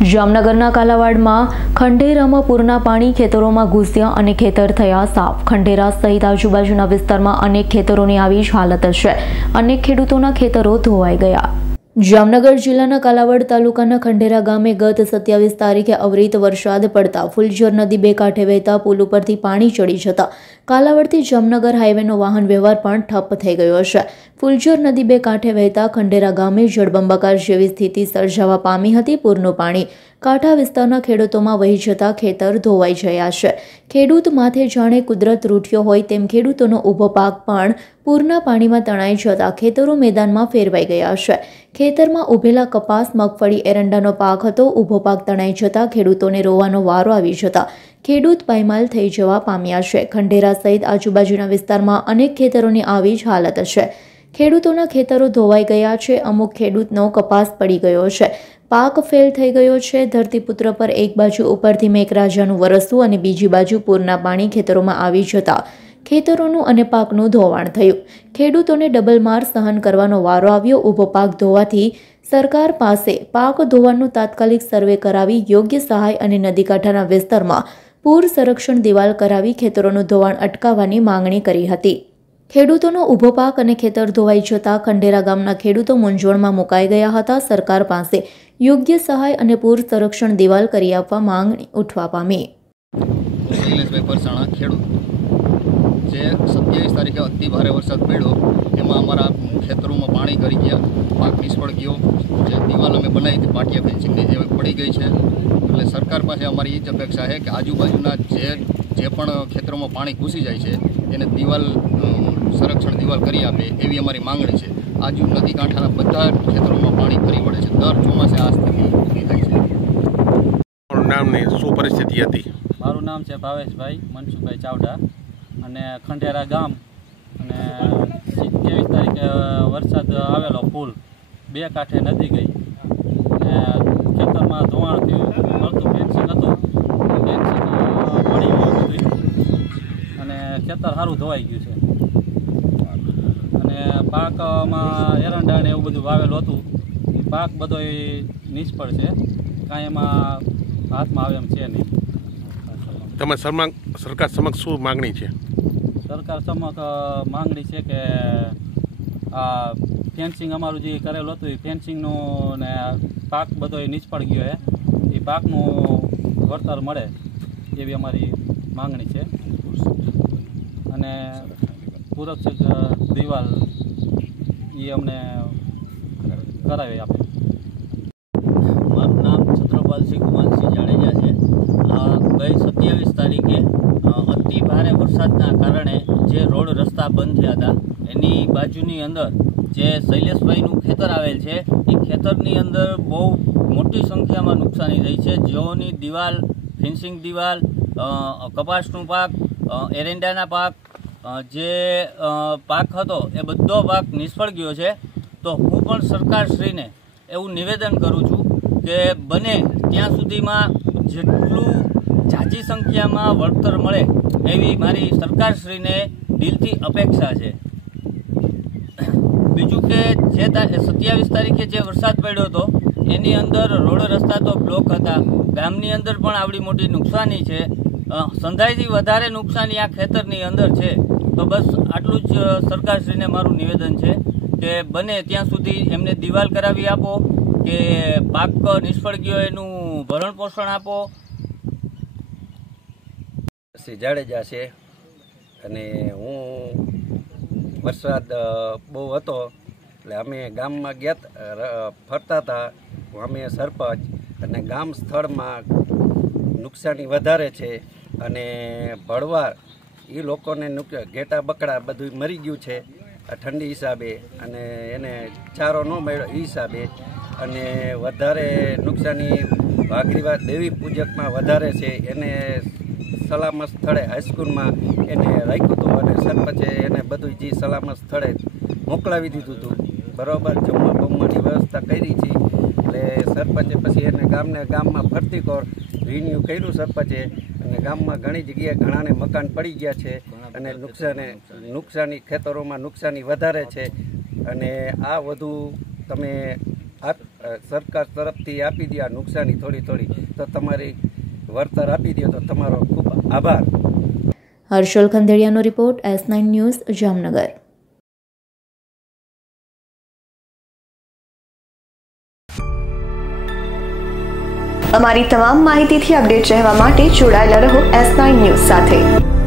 જામનગરના કાલાવાડમાં ખંડેરામાં પૂરના પાણી ખેતરોમાં ઘૂસ્યા અને ખેતર થયા સાફ। ખંડેરા સહિત આજુબાજુના વિસ્તારમાં અનેક ખેતરોની આવી જ હાલત છે। અનેક ખેડૂતોના ખેતરો ધોવાઈ ગયા। જામનગર જિલ્લાના કાલાવાડ તાલુકાના ખંડેરા ગામે ગત 27 તારીખે અવિરત વરસાદ પડતા ફુલઝર નદી બે કાંઠે વહેતા પુલ ઉપરથી પાણી ચડી જતા કાલાવાડથી જામનગર હાઈવેનો વાહન વ્યવહાર પણ ઠપ થઈ ગયો છે। ફુલઝર નદી બે કાંઠે વહેતા ખંડેરા ગામે જળબંબાકાર જેવી સ્થિતિ સર્જાવા પામી હતી। પૂરનું પાણી કાંઠા વિસ્તારના ખેડૂતોમાં વહી જતા ખેતર ધોવાઈ ગયા છે। ખેડૂત માથે જાણે કુદરત રૂઠ્યો હોય તેમ ખેડૂતોનો ઊભો પાક પણ પૂરના પાણીમાં તણાઈ જતા ખેતરો મેદાનમાં ફેરવાઈ ગયા છે। ખેતરમાં ઉભેલા કપાસ, મગફળી, એરંડાનો પાક હતો। ઊભો પાક તણાઈ જતા ખેડૂતોને રોવાનો વારો આવી જતા ખેડૂત પાયમાલ થઈ જવા પામ્યા છે। ખંડેરા સહિત આજુબાજુના વિસ્તારમાં અનેક ખેતરોની આવી જ હાલત છે। ખેડૂતોના ખેતરો ધોવાઈ ગયા છે। અમુક ખેડૂતનો કપાસ પડી ગયો છે, પાક ફેલ થઈ ગયો છે। ધરતીપુત્ર પર એક બાજુ ઉપરથી મેઘરાજાનું વરસવું અને બીજી બાજુ પૂરના પાણી ખેતરોમાં આવી જતા ખેતરોનું અને પાકનું ધોવાણ થયું। ખેડૂતોને ડબલ માર સહન કરવાનો વારો આવ્યો। ઊભો પાક ધોવાથી સરકાર પાસે પાક ધોવાણનું તાત્કાલિક સર્વે કરાવી યોગ્ય સહાય અને નદીકાંઠાના વિસ્તારમાં પૂર સંરક્ષણ દિવાલ કરાવી ખેતરોનું ધોવાણ અટકાવવાની માંગણી કરી હતી। ખેડૂતોનો ઊભો પાક અને ખેતર ધોવાઈ જતા ખંડેરા ગામના ખેડૂતો મૂંઝવણમાં મુકાઈ ગયા હતા। સરકાર પાસે યોગ્ય સહાય અને પૂર સંરક્ષણ દિવાલ કરી આપવા માંગણી ઉઠવા પામી। જે 27 તારીખે અતિ ભારે વરસાદ પડ્યો એમાં અમારા ખેતરોમાં પાણી કરી ગયા, પાક નિષ્ફળ ગયો। જે દિવાલ અમે બનાવી હતી પાટિયા ફેન્સિંગની જે પડી ગઈ છે। એટલે સરકાર પાસે અમારી એ જ અપેક્ષા છે કે આજુબાજુના જે પણ ખેતરોમાં પાણી ઘૂસી જાય છે એને દિવાલ સંરક્ષણ દિવાલ કરી આપે એવી અમારી માંગણી છે। આજુ નદી કાંઠાના બધા ખેતરોમાં પાણી ફરી વળે છે। દર ચોમાસે આ સ્થિતિ ઊભી થાય છે। મારું નામ ને શું પરિસ્થિતિ હતી? મારું નામ છે ભાવેશભાઈ મનસુખભાઈ ચાવડા અને ખંડેરા ગામ અને 27 તારીખે વરસાદ આવેલો, પુલ બે કાંઠે નદી ગઈ અને ખેતરમાં ધોવાણ થયું। મળતું ફેન્સિંગ હતું, ફેન્સિંગ પડી ગયું બધું અને ખેતર સારું ધોવાઈ ગયું છે અને પાકમાં એરંડા ને એવું બધું વાવેલું હતું, પાક બધો નિષ્ફળ છે, કાંઈ એમાં હાથમાં આવે એમ છે નહીં। તમે સરકાર સમક્ષ શું માંગણી છે? સરકાર સમક્ષ માંગણી છે કે આ ફેન્સિંગ અમારું જે કરેલું હતું એ ફેન્સિંગનું ને પાક બધો નિષ્ફળ ગયો છે, એ પાકનું વળતર મળે એવી અમારી માંગણી છે અને સુરક્ષિત દિવાલ એ અમને કરાવી આપે। મારું નામ છત્રપાલસિંહ કુમારસિંહ જાડેજા છે। ગઈ 27 તારીખે અતિ ભારે વરસાદના કારણે જે રોડ રસ્તા બંધ થયા હતા એની બાજુની અંદર જે શૈલેષભાઈનું ખેતર આવેલ છે એ ખેતરની અંદર બહુ મોટી સંખ્યામાં નુકસાની થઈ છે। જેઓની દિવાલ, ફેન્સિંગ દિવાલ, કપાસનું પાક, એરંડાના પાક, જે પાક હતો એ બધો પાક નિષ્ફળ ગયો છે। તો હું પણ સરકારશ્રીને એવું નિવેદન કરું છું કે બને ત્યાં સુધીમાં જેટલું ઝાઝી સંખ્યામાં વળતર મળે એવી મારી સરકારશ્રીને દિલથી અપેક્ષા છે। બીજું કે જે 27 તારીખે જે વરસાદ પડ્યો હતો એની અંદર રોડ રસ્તા તો બ્લોક હતા, ગામની અંદર પણ આવડી મોટી નુકસાની છે, સંધાઈથી વધારે નુકસાની આ ખેતરની અંદર છે। તો બસ આટલું જ સરકારશ્રીને મારું નિવેદન છે કે બને ત્યાં સુધી એમને દિવાલ કરાવી આપો કે પાક નિષ્ફળ ગયો એનું ભરણ પોષણ આપો। જાડેજા છે અને હું વરસાદ બહુ હતો એટલે અમે ગામમાં ગયા ફરતા હતા। અમે સરપંચ અને ગામ સ્થળમાં નુકસાની વધારે છે અને ભળવાર એ લોકોને ઘેટા બકડા બધું મરી ગયું છે આ ઠંડી હિસાબે અને એને ચારો ન મળ્યો એ હિસાબે અને વધારે નુકસાની વાઘરીવા દેવી પૂજકમાં વધારે છે। એને સલામત સ્થળે હાઈસ્કૂલમાં એને રાખ્યું હતું અને સરપંચે એને બધું જે સલામત સ્થળે મોકલાવી દીધું હતું, બરાબર જમવા બમવાની વ્યવસ્થા કરી છે। એટલે સરપંચે પછી એને ગામમાં ફરતી કોર રિન્યુ કર્યું સરપંચે અને ગામમાં ઘણી જગ્યાએ ઘણાને મકાન પડી ગયા છે અને નુકસાની ખેતરોમાં નુકસાની વધારે છે અને આ વધુ તમે સરકાર તરફથી આપી દે આ નુકસાની થોડી તો તમારી વળતર આપી દે તો તમારો ખૂબ આભાર. હર્ષલ ખંડેરિયાનો રિપોર્ટ, S9 ન્યૂઝ, જામનગર. અમારી તમામ માહિતીથી અપડેટ રહેવા માટે જોડાયેલા રહો S9 ન્યૂઝ સાથે.